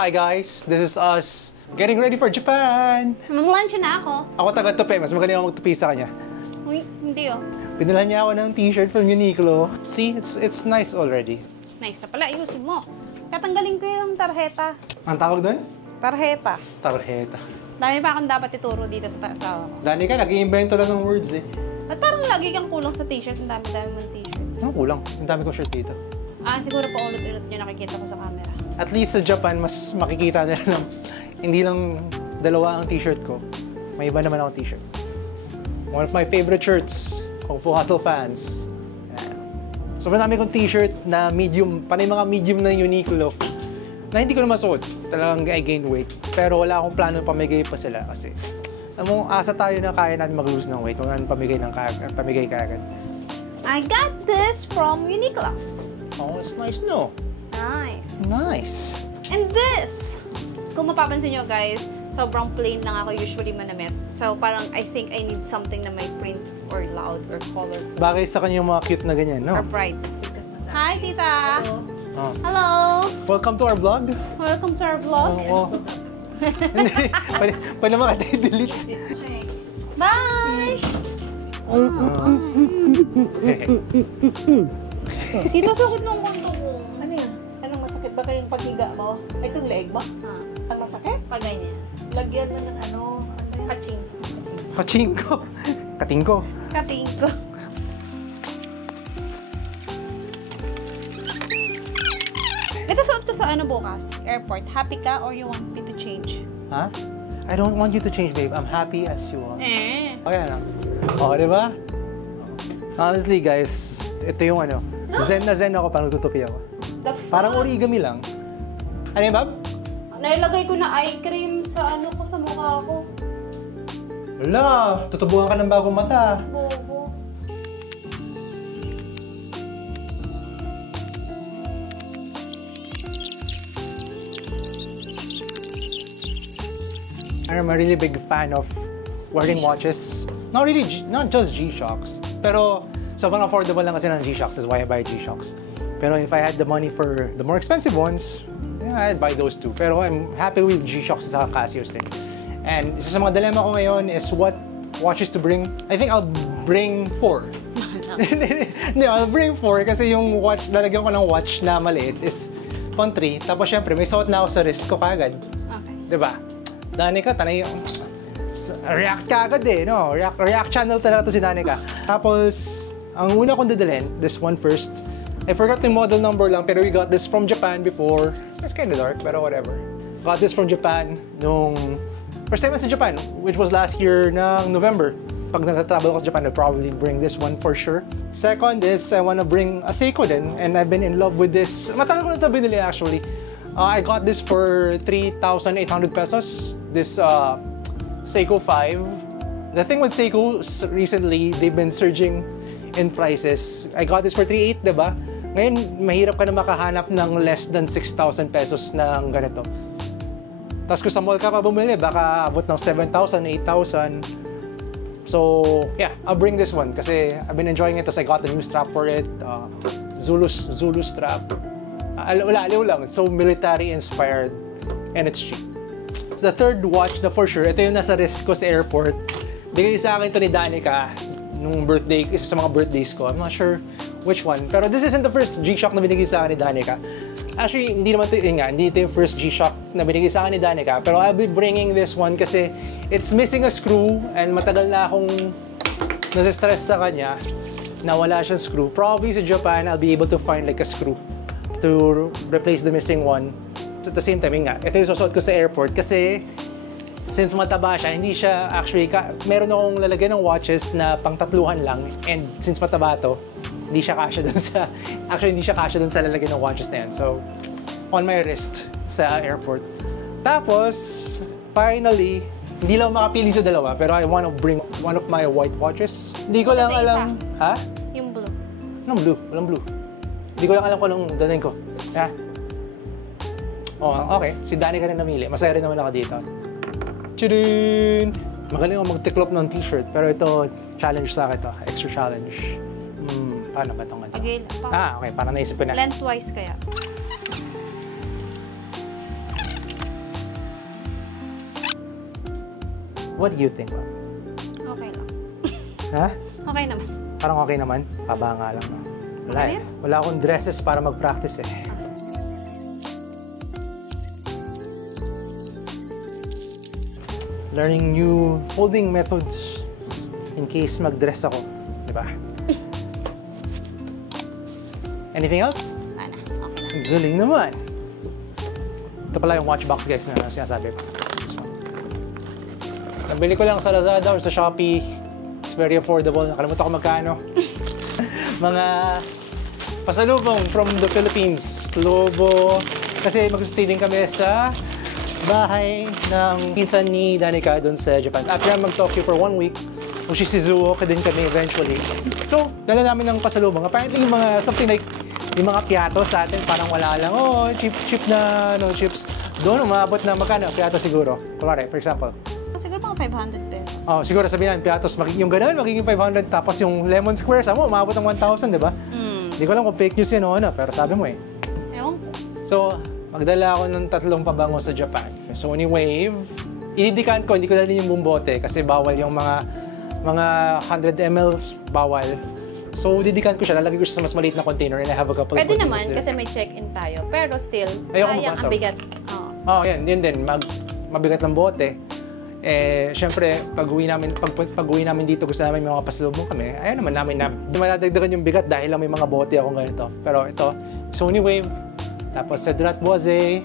Hi guys, this is us getting ready for Japan! Mag-lunch na ako. Ako taga-tupi, mas magaling ako magtupi sa kanya. Uy, hindi oh. Pinala niya ako ng t-shirt from Uniqlo. See, it's nice already. Nice na pala, ayusin mo. Tatanggalin ko yung tarjeta. Ang tawag doon? Tarjeta. Tarjeta. Dami pa akong dapat ituro dito sa Dani ka, nag-iimbento lang ng words eh. At parang lagi kang kulang sa t-shirt. Ang dami-dami mong t-shirt. Ano kulang? Ang dami ko shirt dito. Siguro pa ulit-ulit yung nakikita ko sa camera. At least sa Japan, mas makikita nila lang. Hindi lang dalawa ang t-shirt ko. May iba naman akong t-shirt. One of my favorite shirts, Kung Fu Hustle fans. Yan. So marami kong t-shirt na medium, panay mga medium na Uniqlo na hindi ko na masuot. Talagang I gained weight. Pero wala akong plano pamigay pa sila kasi alam mo, asa tayo na kaya natin mag-lose ng weight. Huwag natin pamigay kagad. I got this from Uniqlo. Oh, it's nice, no? Nice. Nice. And this! Kung mapapansin nyo guys, sobrang plain lang ako usually manamit. So parang I think I need something na may print or loud or color. Bagay sa kanya yung mga cute na ganyan, no? Or bright. Hi, tita! Oh. Hello! Welcome to our vlog. Welcome to our vlog. Oo. Pwede makata-delete. Bye! Tita, sakit ng mundo ko. Ano yan? Anong masakit ba kayong paghiga mo? Itong leeg mo? Ang masakit? Pag ganyan. Lagyan mo ng ano? Kaching. Kachingko. Katingko. Kating ko. Ito suot ko sa ano bukas? Airport. Happy ka or you want me to change? Ha? I don't want you to change, babe. I'm happy as you are. Okay na. O, di ba? Honestly, guys, ito yung ano, zen na zen ako pag nagtutupi ako. Parang origami lang. Ano yun, Bob? Nailagay ko na eye cream sa ano ko, sa mukha ko. Wala, tutubuhan ka ng bagong mata. Bobo. I'm a really big fan of wearing watches. Not just G-Shocks. Pero sobrang affordable lang kasi ng G-Shocks is why I buy G-Shocks. Pero if I had the money for the more expensive ones, yeah, I'd buy those too. Pero I'm happy with G-Shocks at Casios din. And isa sa mga dilemma ko ngayon is what watches to bring. I think I'll bring 4. No, I'll bring 4 kasi yung watch, lalagyan ko ng watch na maliit is pang 3. Tapos syempre, may suot na ako sa wrist ko kagad. Okay. Diba? Danica, tanay yung react ka agad eh, no? React channel talaga to si Danica. Tapos, ang una kong dadalhin, this one first. I forgot the model number lang, pero we got this from Japan before. It's kinda dark, pero whatever. Got this from Japan nung first time sa Japan, which was last year ng November. Pag nag-travel ako sa Japan, I'll probably bring this one for sure. Second is, I wanna bring a Seiko din, and I've been in love with this. Matagal ko na ito binili actually. I got this for 3,800 pesos. This Seiko 5. The thing with Seiko recently, they've been surging in prices. I got this for 3,800, diba? Ngayon, mahirap ka na makahanap ng less than 6,000 pesos ng ganito. Tapos kung sa mall ka pa bumili, baka abot ng 7,000, 8,000. So, yeah, I'll bring this one kasi I've been enjoying it. Tapos I got a new strap for it. Zulu strap. Aliw lang. It's so military inspired and it's cheap. The third watch na for sure, ito yung nasa wrist ko sa airport. Bigay sa akin ito ni Danica nung birthday, isa sa mga birthdays ko. I'm not sure which one. Pero this isn't the first G-Shock na binigay sa akin ni Danica. Actually, hindi naman ito, hindi ito yung first G-Shock na binigay sa akin ni Danica. Pero I'll be bringing this one kasi it's missing a screw and matagal na akong nasa-stress sa kanya na wala siyang screw. Probably sa Japan, I'll be able to find like a screw to replace the missing one. At the same time, ito yung susuot ko sa airport kasi since mataba siya, hindi siya actually, meron akong lalagyan ng watches na pang-tatluhan lang and since mataba to, hindi siya kasya dun sa, actually hindi siya kasya dun sa lalagyan ng watches na yan. So, on my wrist sa airport. Tapos, finally, hindi lang makapili sa dalawa pero I want to bring one of my white watches. Hindi ko lang alam, ha? Yung blue. Anong blue? Walang blue. Hindi ko lang alam kung anong dalhin ko. Ha? Oh, okay. Si Danica na namili. Masaya rin naman ako dito. Tchadun! Magaling ako magtiklop ng t-shirt. Pero ito, challenge sa akin to. Extra challenge. Paano ba itong ano? Again, Okay. Parang naisip ko na. lengthwise kaya. What do you think, Ma'am? Okay lang. Ha? Okay naman. Parang okay naman? Haba nga lang, no? Wala Okay. Wala akong dresses para mag-practice eh. Learning new folding methods in case mag-dress ako. Diba? Anything else? Wala na. Okay na. Ang galing naman. Ito pala yung watch box, guys, na sinasabi ko. Nabili ko lang sa Lazada or sa Shopee. It's very affordable. Nakalimutan ko magkano. Mga pasalubong from the Philippines. Lobo. Kasi mag-stay din kami sa bahay ng pinsan ni Danica doon sa Japan. After mag-Tokyo for 1 week, which is Shizuoka din kami eventually. So, dala namin ng pasalubong. Apparently, yung mga something like yung mga piato sa atin, parang wala lang. Oh, cheap na chips. Doon, umabot na magkano? Piato siguro. Kunwari, for example. Siguro mga 500 pesos. Oh, siguro sabihin natin, piatos, yung ganun, magiging 500. Tapos yung lemon square, sa mo, umabot ng 1,000, di ba? Hindi ko alam kung fake news yun o ano, pero sabi mo eh. Ewan ko. So, magdala ako ng 3 pabango sa Japan. Sony Wave. Inidikan ko, hindi ko dali yung buong bote kasi bawal yung mga 100 mls, bawal. So, didikan ko siya, lalagay ko siya sa mas maliit na container and I have a couple Pwede of naman containers kasi may check-in tayo. Pero still, Ayoko sayang mapasok. ang bigat. Oo. Oh, yan din. Mabigat ng bote. Eh, syempre, pag-uwi namin dito, gusto namin may mga pasalubong kami. Ayaw naman namin na madadagdagan yung bigat dahil lang may mga bote akong ganito. Pero ito, Sony Wave, tapos Cedrat Boise.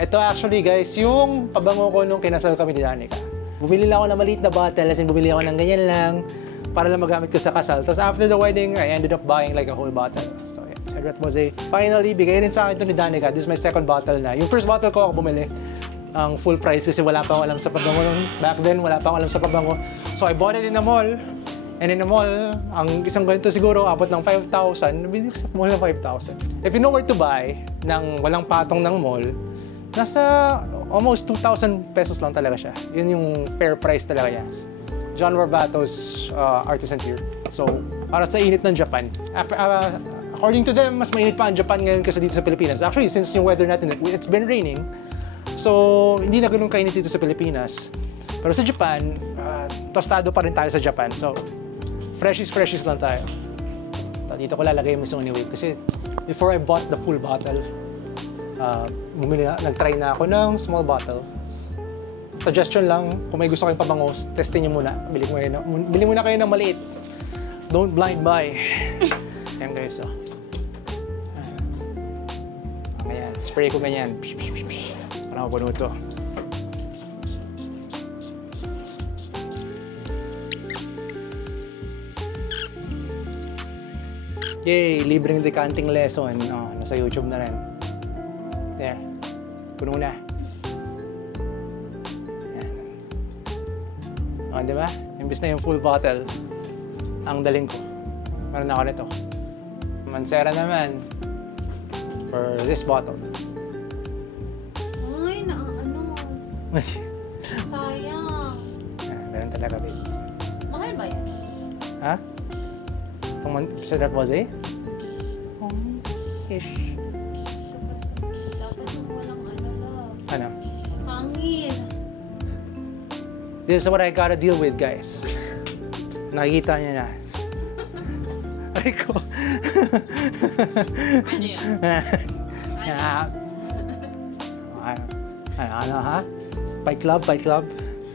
Ito actually guys, yung pabango ko nung kinasal kami ni Danica. Bumili lang ako ng maliit na bottle, as in bumili ako ng ganyan lang para lang magamit ko sa kasal. Tapos after the wedding, I ended up buying like a whole bottle. So yeah, Cedrat Boise. Finally, bigay rin sa akin ito ni Danica. This is my second bottle na. Yung first bottle ko ako bumili. Ang full price kasi wala pa akong alam sa pabango nun. Back then, wala pa akong alam sa pabango. So I bought it in the mall. And in the mall, ang isang ganito siguro abot ng 5,000. Nabili ko sa mall ng 5,000. If you know where to buy, ng walang patong ng mall, nasa almost 2,000 pesos lang talaga siya. Yun yung fair price talaga niya. John Barbato's Artisan Tier. So, para sa init ng Japan. According to them, mas mainit pa ang Japan ngayon kasi dito sa Pilipinas. Actually, since yung weather natin, it's been raining. So, hindi na ganun kainit dito sa Pilipinas. Pero sa Japan, tostado pa rin tayo sa Japan. So, freshies lang tayo. Dito ko lalagay yung Sony Wave kasi before I bought the full bottle, nag-try na ako ng small bottle. Suggestion lang, kung may gusto kayong pabango, testin nyo muna. Bili muna kayo ng maliit. Don't blind buy. Ayan guys, oh. Ayan, spray ko ganyan. Parang ako puno ito. Yay! Libreng decanting lesson. Oh, nasa YouTube na rin. There. Puno na. Yan. Oh, di ba? Imbis na yung full bottle, ang daling ko. Meron ako nito. Mansera naman for this bottle. Ay, sayang. Ganun talaga, babe. Mahal ba yan? Ha? Itong Cedrat Boise? Oh, ish. Dapat yung walang lang. Ano? Hangin. This is what I gotta deal with, guys. Nakikita niyo na. Ay ko. Ano yan? Ano ha? Fight club?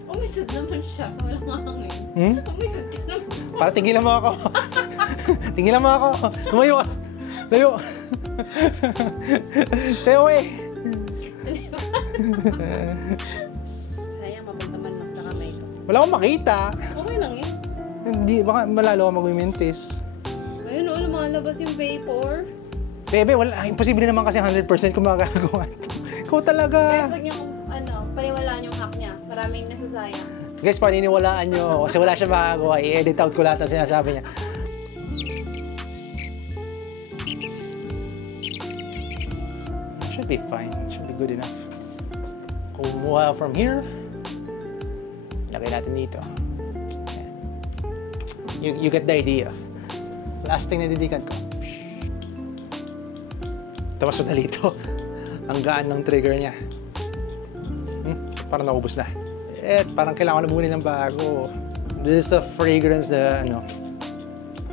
Umisod naman siya sa walang hangin. Umisod ka naman. Para tigilan mo ako. Tigilan mo ako. Tumayo ka. Layo. Stay away. Sayang, mapagdaman lang sa kamay ko. Wala akong makita. Okay lang eh. Hindi, baka malalo ako mag-mintis. Ayun o, lumalabas yung vapor. Bebe, wala. Imposible naman kasi 100% kung magagawa ito. Ikaw talaga. Guys, huwag niyong, paniwalaan yung hack niya. Maraming nasasayang. Guys, paniniwalaan nyo. Kasi wala siya makagawa. I-edit out ko lahat ang sinasabi niya. Should be fine. Should be good enough. Kumuha from here. Lagay natin dito. You get the idea. Last thing na didikan ko. Ito mas madali ito. Ang gaan ng trigger niya. Parang naubos na. it. Parang kailangan ko na bumili ng bago. This is a fragrance na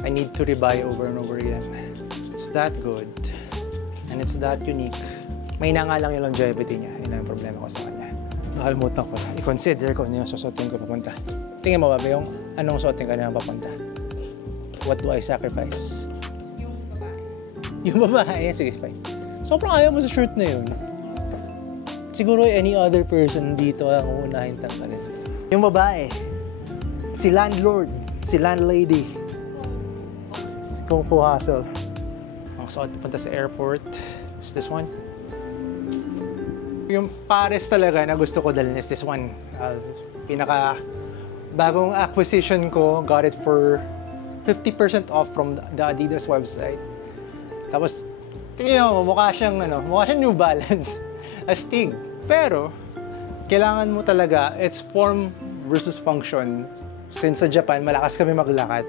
I need to rebuy over and over again. It's that good. And it's that unique. May na nga lang yung longevity niya. Yun ang problema ko sa kanya. Nakalimutan ko. I-consider ko ano yung susuotin ko papunta. Tingin mo ba yung anong suotin ka na papunta? What do I sacrifice? Yung babae. Yung babae? Sige, fine. Sobrang ayaw mo sa shirt na yun. Siguro any other person dito ang uunahin tanggalin. Yung babae. Si landlord. Si landlady. Kung Fu Hustle. Ang suot punta sa airport is this one. Yung pares talaga na gusto ko dalhin is this one. Pinaka bagong acquisition ko, got it for 50% off from the Adidas website. Tapos, tingnan mo, mukha siyang New Balance. Astig. Pero, kailangan mo talaga, it's form versus function. Since sa Japan, malakas kami maglakad.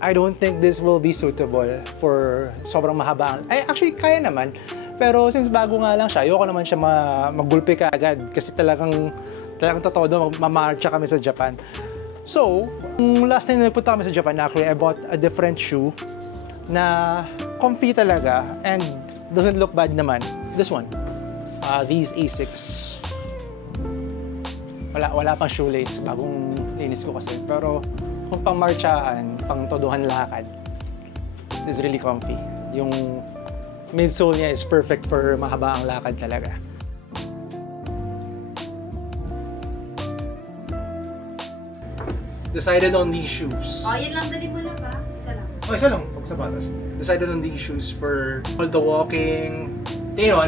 I don't think this will be suitable for sobrang mahaba. Actually, kaya naman. Pero since bago nga lang siya, ayoko naman siya maggulpi ka agad. Kasi talagang totoo doon, mamarcha kami sa Japan. So, last time na nagpunta kami sa Japan, actually, I bought a different shoe na comfy talaga and doesn't look bad naman. This one. These Asics. Wala pang shoelace. Bagong linis ko kasi. Pero kung pang marchaan, pang todohan lakad, it's really comfy. Yung midsole niya is perfect for mahabaang lakad talaga. Decided on these shoes. Yan lang, dali mo na ba? Isa lang. Isa lang, pag sapatos. Decided on these shoes for all the walking. Tingnan mo,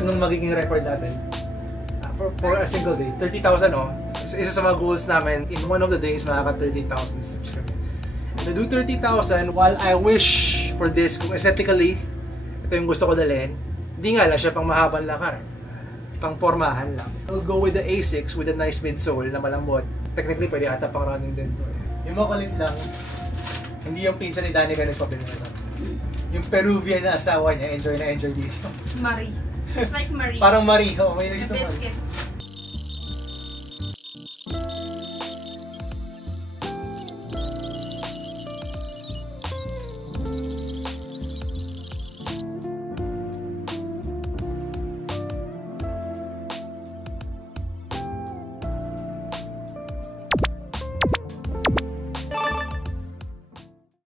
anong magiging record natin? For a single day. 30,000, Isa sa mga goals namin, in one of the days, makaka 30,000 steps kami. To do 30,000, while I wish for this, kung aesthetically, ito yung gusto ko dalhin, di nga lang siya pang mahabang lakar. Pang pormahan lang. I'll go with the Asics with a nice midsole na malambot. Technically, pwede ata pang running din to. Yung makulit lang, hindi yung pinsan ni Danica nagpabili na lang. Yung Peruvian na asawa niya, enjoy na enjoy dito. Marie. It's like Marie. Parang Marie, may The biscuit.